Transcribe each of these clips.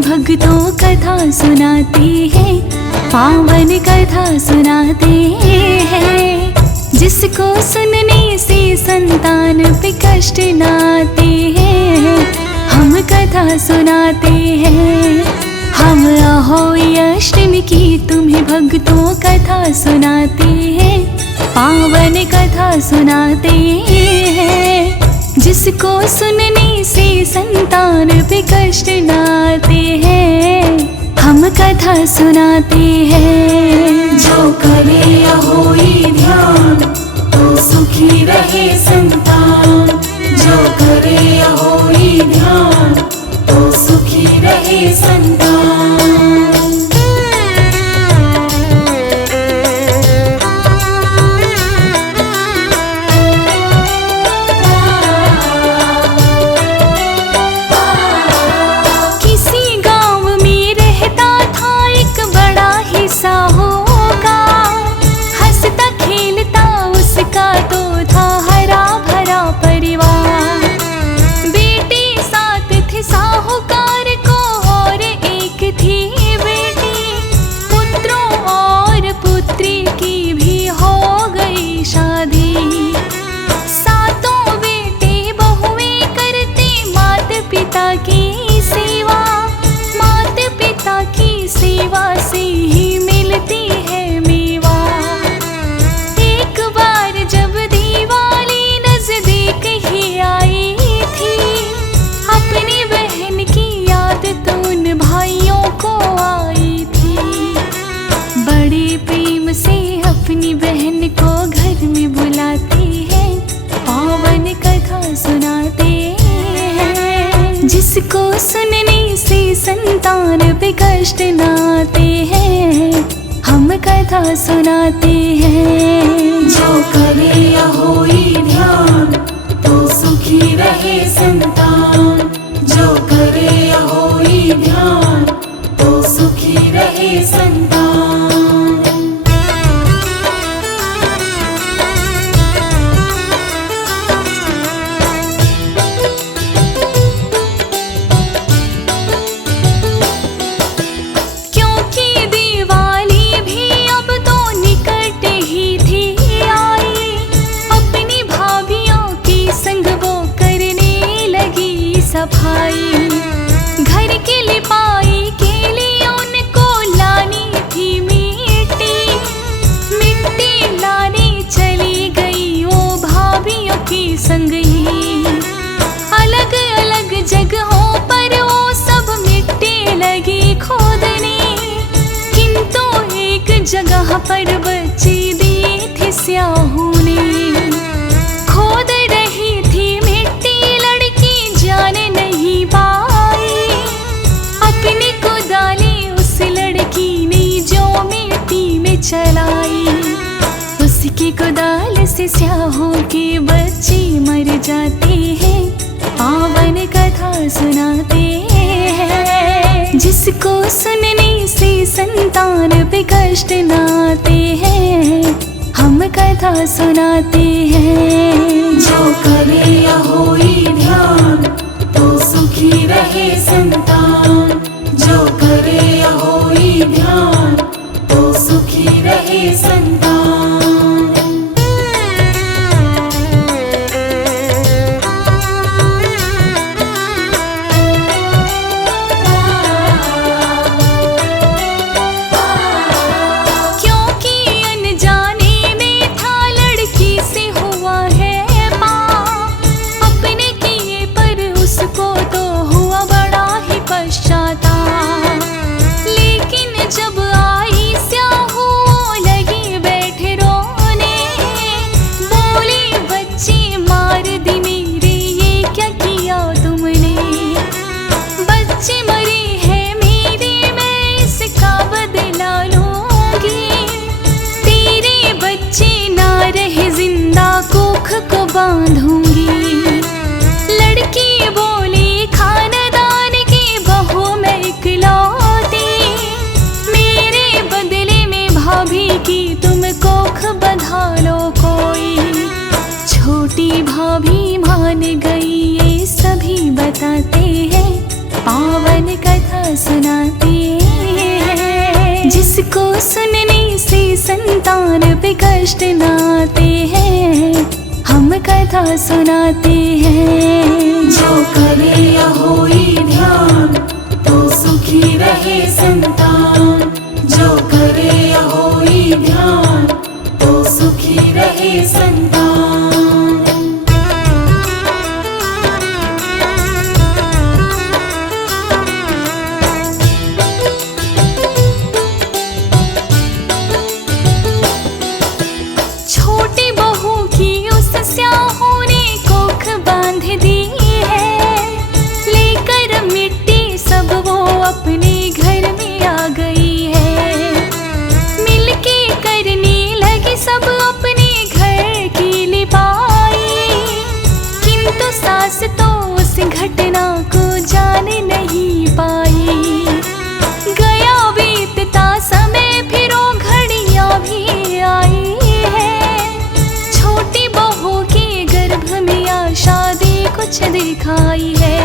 भक्तों कथा सुनाते हैं, पावन कथा सुनाते हैं। जिसको सुनने से संतान पे कष्ट न आते हैं, हम कथा सुनाते हैं। हम अहोई अष्टमी की तुम्हें भक्तों कथा सुनाते हैं, पावन कथा सुनाते हैं। जिसको सुनने से संतान पे कष्ट न आते हैं, हम कथा सुनाते हैं। जो करे अहोई ध्यान तो सुखी रहे संतान, जो करे अहोई ध्यान तो सुखी रहे संतान। जिसको सुनने से संतान पे कष्ट न आते हैं, हम कथा सुनाते हैं। जो करे अहोई ध्यान तो सुखी रहे संतान, जो करे अहोई ध्यान तो सुखी रहे संतान। सफाई घर की लिपाई के लिए उनको लानी थी मिट्टी, मिट्टी लाने चली गई वो भाभियों की संग ही। अलग अलग जगहों पर वो सब मिट्टी लगी खोदने, किंतु एक जगह पर बची दी थी स्याहू ने। खोद रही थी मिट्टी लड़की जाने नहीं पाई, अपनी कुदाली उस लड़की ने जो मिट्टी में चलाई। उसकी कुदाल से स्याहों की बच्ची मर जाती है, पावन कथा सुनाते हैं। जिसको सुनने से संतान पे कष्ट न आते हैं, हम कथा सुनाते हैं। जो करे अहोई ध्यान तो सुखी रहे संतान, जो करे अहोई ध्यान तो सुखी रहे संतान। पश्चात पे कष्ट नाते हैं, हम कथा सुनाते हैं। जो करे अहोई ध्यान तो सुखी रहे संतान। जो करे अहोई ध्यान तो सुखी रहे संतान। छोटी बहू की उस स्याहों ने कोख बांध दी है, लेकर मिट्टी सब वो अपने घर में आ गई है। मिलके करने लगी सब अपने घर की लिपाई, किंतु सास तो उस घटना को जान नहीं पाई। गया बीतता समय फिर वो घड़ियां भी आई है, छोटी बहू के गर्भ में आशा दे कुछ दिखाई है।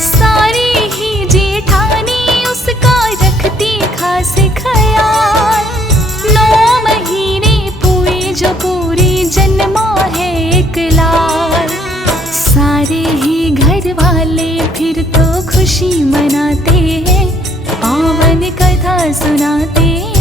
सारी ही जेठानी उसका रखती खास ख्याल, 9 महीने पूरे जो पूरे जन्मा है एक लाल। सारे ही घर वाले फिर तो खुशी मनाते हैं, पावन कथा सुनाते हैं।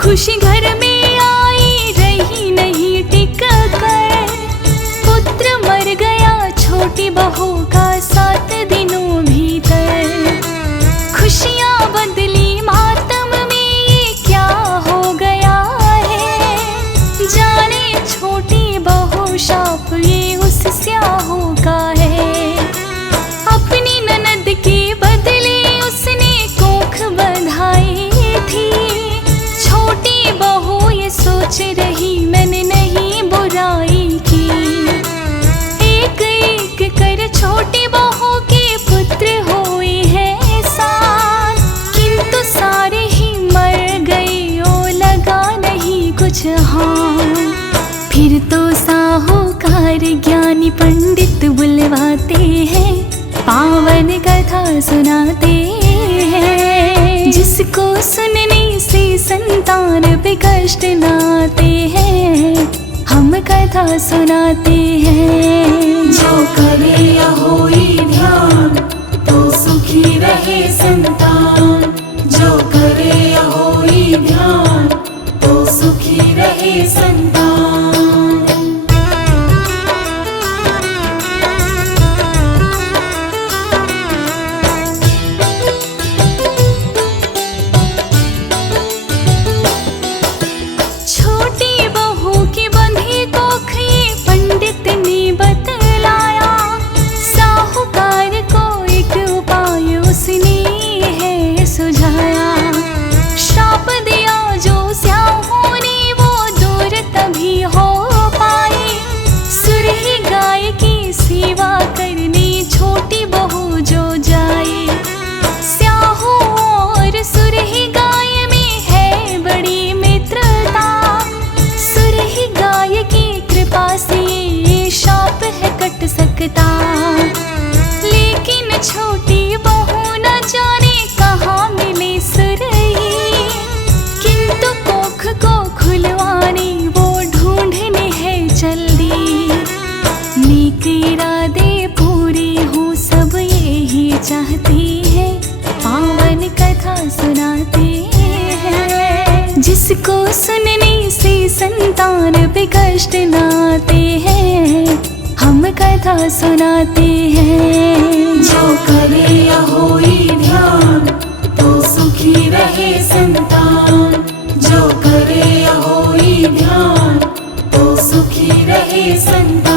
खुशी घर में आई रही नहीं टिक कर, पुत्र मर गया छोटी बहू का 7 दिनों भीतर। खुशियाँ बदली मातम में ये क्या हो गया है, जाने छोटी बहू शाप ये उस स्याहों का है। अपनी ननद के बदले उसने कोख बंधाई थी, छोटी बहू ये सोच रही मैंने नहीं बुराई की। एक एक कर छोटी बहू के पुत्र हुए हैं साथ, किंतु सारे ही मर गए ओ लगा नहीं कुछ हाँ। फिर तो साहूकार ज्ञानी पंडित बुलवाते हैं, पावन कथा सुनाते हैं। जिसको सुनने से संतान पे कष्ट नाते हैं, हम कथा सुनाते हैं। जो करे अहोई ध्यान तो सुखी रहे संतान। जो करे अहोई ध्यान तो सुखी रहे संतान। लेकिन छोटी बहू न जाने कहाँ मिली सुरई, किंतु कोख को खुलवाने वो ढूंढने है जल्दी। नेक इरादे पूरी हो सब यही चाहती है, पावन कथा सुनाते हैं। जिसको सुनने से संतान पे कष्ट नाते हैं, हम कथा सुनाते हैं। जो करे अहोई ध्यान तो सुखी रहे संतान। जो करे अहोई ध्यान तो सुखी रहे संतान।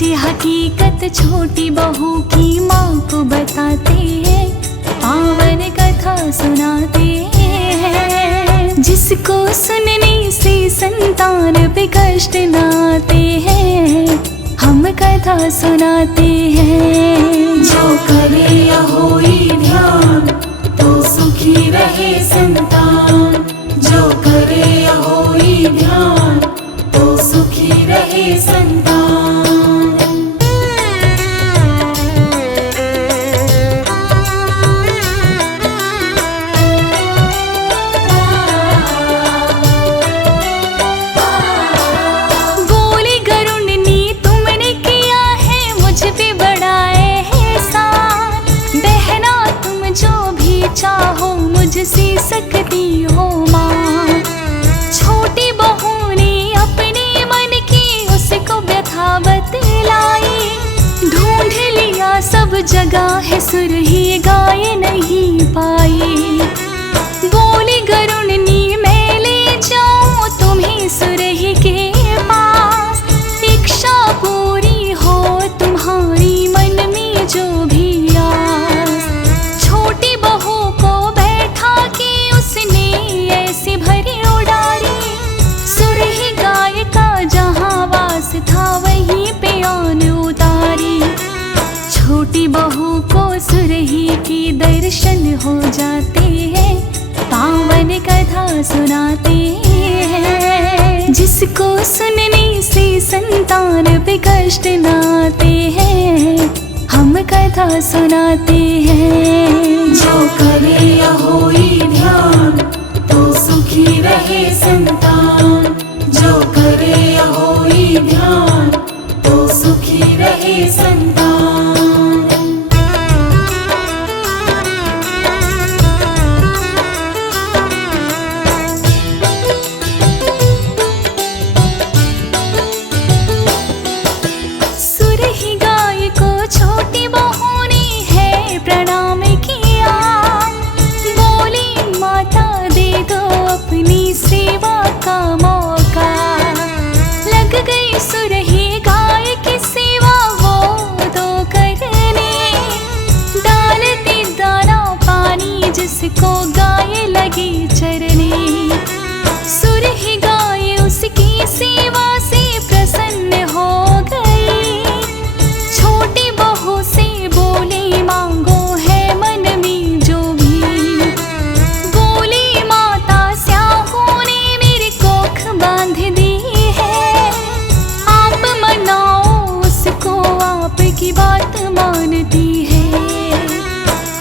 सच्ची हकीकत छोटी बहू की माँ को बताते हैं, पावन कथा सुनाते हैं। जिसको सुनने से संतान पे कष्ट न आते हैं, हम कथा सुनाते हैं। जो करे अहोई ध्यान तो सुखी रहे संतान। जो करे अहोई ध्यान तो सुखी रहे संतान। बोली गरुड़नी तुमने किया है मुझ पे बड़ा एहसान। बहना तुम जो भी चाहो मुझसे सकती हो माँ। छोटी बहू ने अपने मन की उसको व्यथा बतलाई। ढूंढ लिया सब जगह है सुर ही गाय नहीं पाई। बोली गरुड़नी मैं ले जाऊं तुम्हें सुरही के पास। इच्छा पूरी हो तुम्हारी मन में जो भी आस। छोटी बहू को बैठा के उसने ऐसी भरी उड़ारी। सुरही गाय का जहाँ वास था वहीं पे आन उतारी। छोटी बहू को सुरही की दर्शन हो जाते हैं, पावन कथा सुनाते हैं। जिसको सुनने से संतान पे कष्ट न आते हैं, हम कथा सुनाते हैं। जो करे अहोई ध्यान तो सुखी रहे संतान। जो करे अहोई ध्यान तो सुखी रहे संतान। सुरही गाय को छोटी बहू ने है प्रणाम किया। बोली माता दे दो अपनी सेवा का मौका। लग गई सुरही गाय की सेवा वो दो करने। डालती दाना पानी जिसको गाय लगी चरने। सुरही गाय उसकी सेवा से प्रसन्न हो गई। छोटी बहू से बोली मांगो है मन में जो भी। बोली माता स्याहू ने मेरी कोख बांध दी है। आप मनाओ उसको आपकी बात मानती है।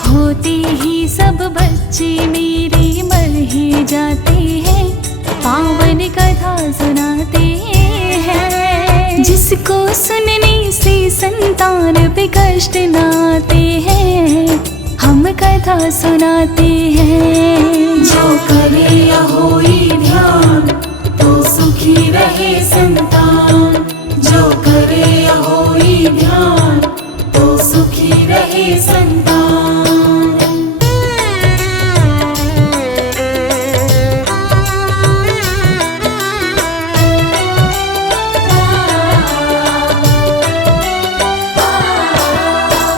होते ही सब बच्चे मेरे मर ही जाते हैं, पावन कथा सुनाते हैं। जिसको सुनने से संतान पे कष्ट न आते हैं, हम कथा सुनाते हैं। जो करे अहोई ध्यान तो सुखी रहे संतान। जो करे अहोई ध्यान तो सुखी रहे संतान।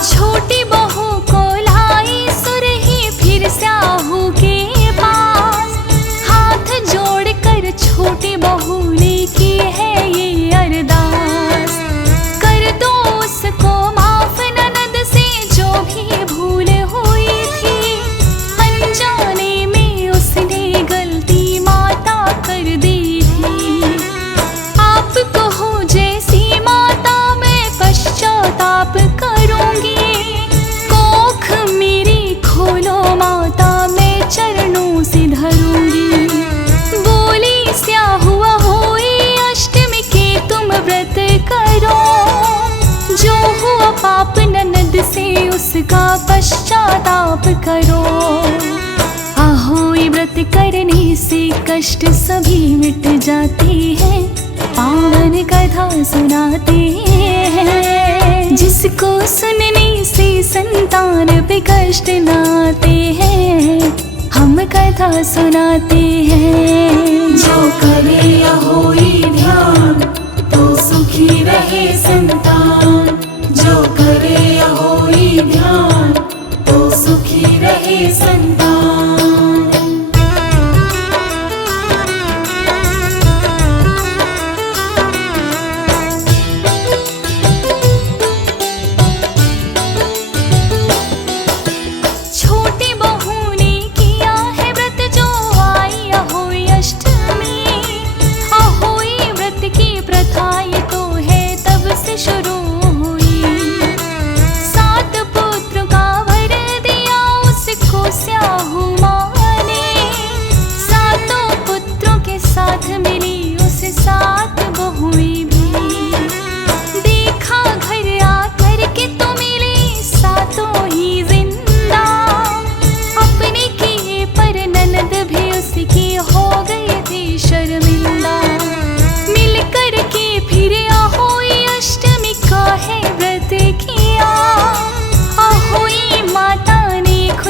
छोटी बहू को लाई सुरही फिर स्याहू के पास। हाथ जोड़कर छोटी बहू ने की है ये अरदास। कर दो उसको माफ ननद से जो भी भूल हुई थी। अनजाने में उसने गलती माता कर दी थी। आप कहो जैसी माता मैं पश्चाताप करूंगी। कोख मेरी खोलो माता मैं चरणों से धरूंगी। बोली स्याहू अहोई अष्टमी के तुम व्रत करो। जो हुआ पाप ननद से उसका पश्चाताप करो। अहोई व्रत करने से कष्ट सभी मिट जाते हैं, पावन कथा सुनाते हैं। जिसको सुनने से संतान पे कष्ट न आते हैं, हम कथा सुनाते हैं। जो करे अहोई ध्यान तो सुखी रहे संतान।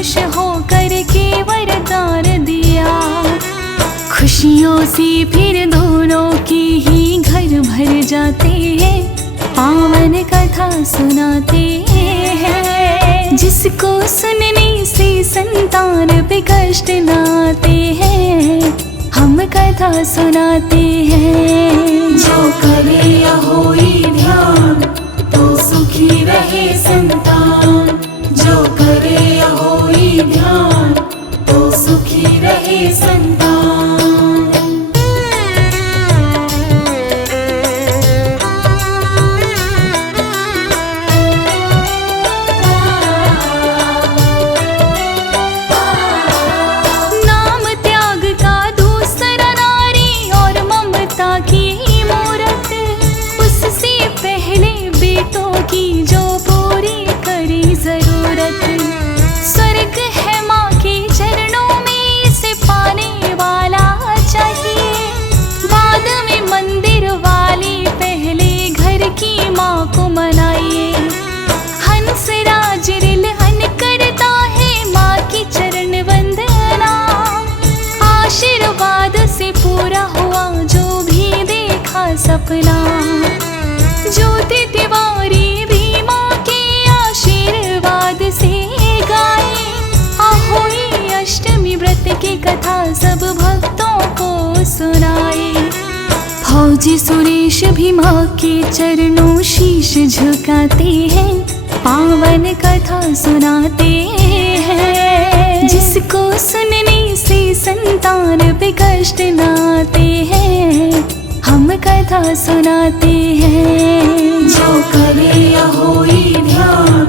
खुश होकर के वरदान दिया। खुशियों से फिर दोनों की ही घर भर जाते हैं, पावन कथा सुनाते हैं। जिसको सुनने से संतान पे कष्ट न आते हैं, हम कथा सुनाते हैं। जो करे अहोई ध्यान तो सुखी रहे संतान। जो करे अहोई ध्यान तो सुखी रहे संतान। नाम त्याग का दूसरा नारी और ममता की मूरत, उससे पहले बेटों की जो पूरी करी जरूरत। स्वर्ग है माँ के चरणों में, इसे पाने वाला चाहिए। बाद में मंदिर वाले पहले घर की माँ को मनाइए। हंस राज रिलहन करता है माँ की चरण वंदना। आशीर्वाद से पूरा हुआ जो भी देखा सपना। ज्योति तिवारी भी माँ के आशीर्वाद से गाए। अहोई अष्टमी व्रत की कथा सब भक्तों को सुनाए। फौजी सुरेश भी माँ के चरणों शीश झुकाते हैं, पावन कथा सुनाते हैं। जिसको सुनने से संतान पे कष्ट न आते हैं, हम कथा सुनाते हैं। जो करे अहोई ध्यान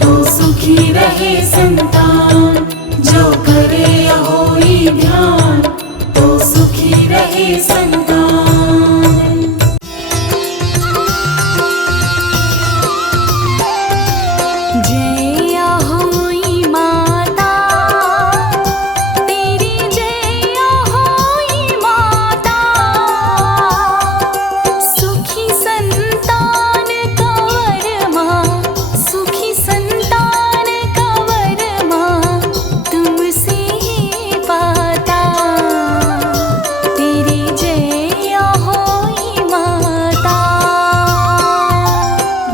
तो सुखी रहे संतान। जो करे अहोई ध्यान तो सुखी रहे संतान। जय अहोई माता तेरी, जय अहोई माता। सुखी संतान का वर माँ, सुखी संतान का वर माँ, तुमसे ही पाता। तेरी जय अहोई माता।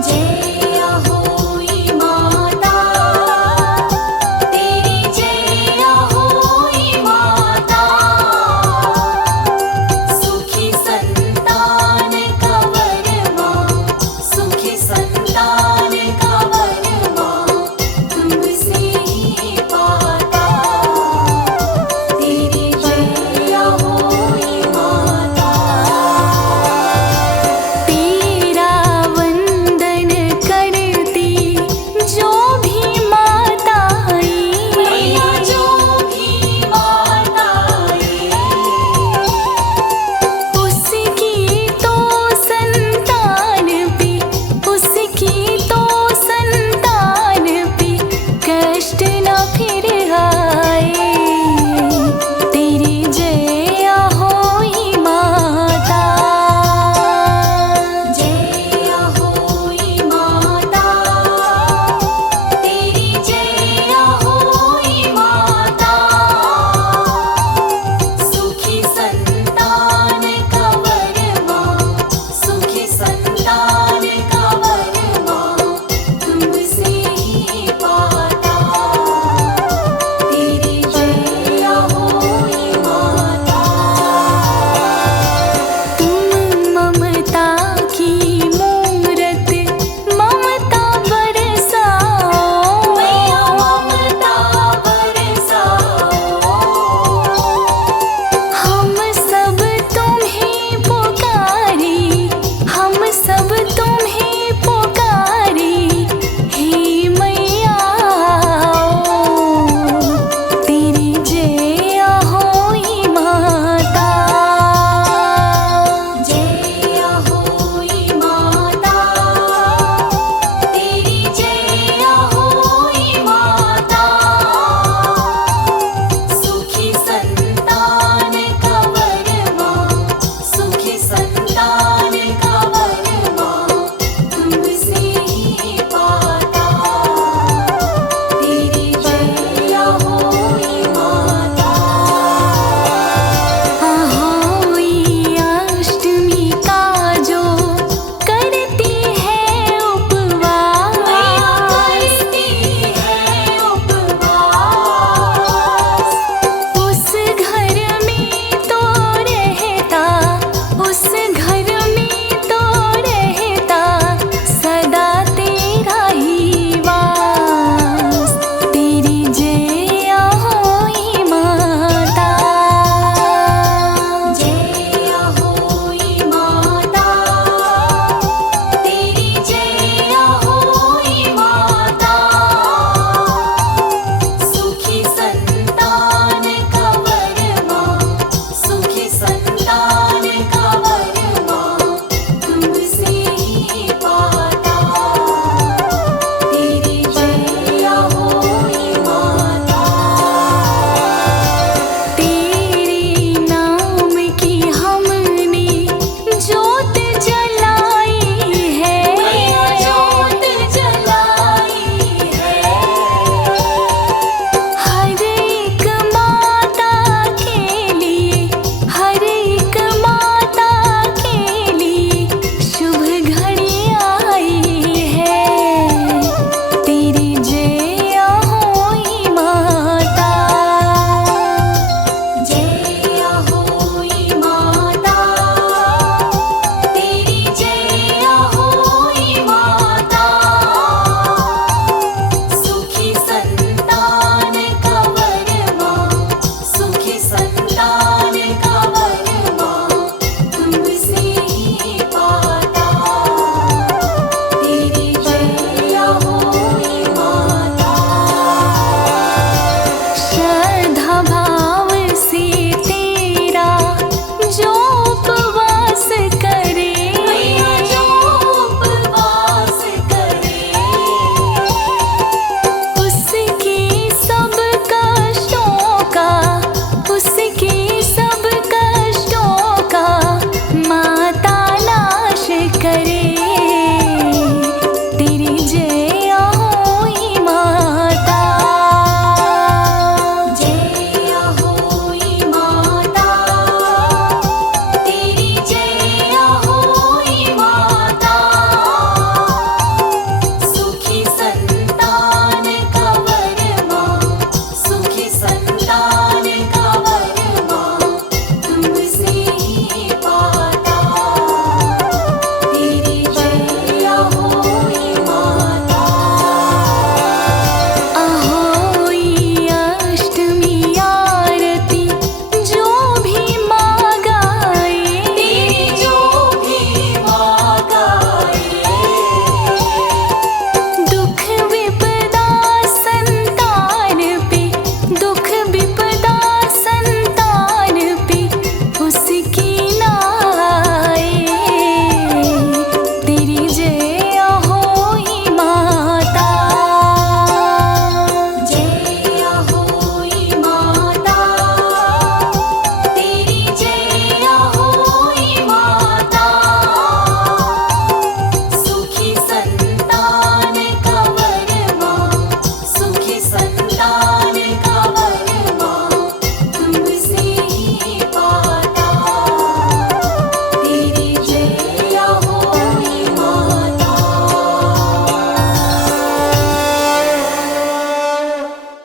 जय अहोई माता तेरी, जय अहोई माता। सुखी संतान का वर माँ, सुखी संतान का वर माँ, तुमसे ही पाता। तेरी जय अहोई माता। तेरा वंदन करती जो भी माताएं, जो भी माताएं, उसकी तो संतान पे, उसकी तो संतान पे कष्ट न फिर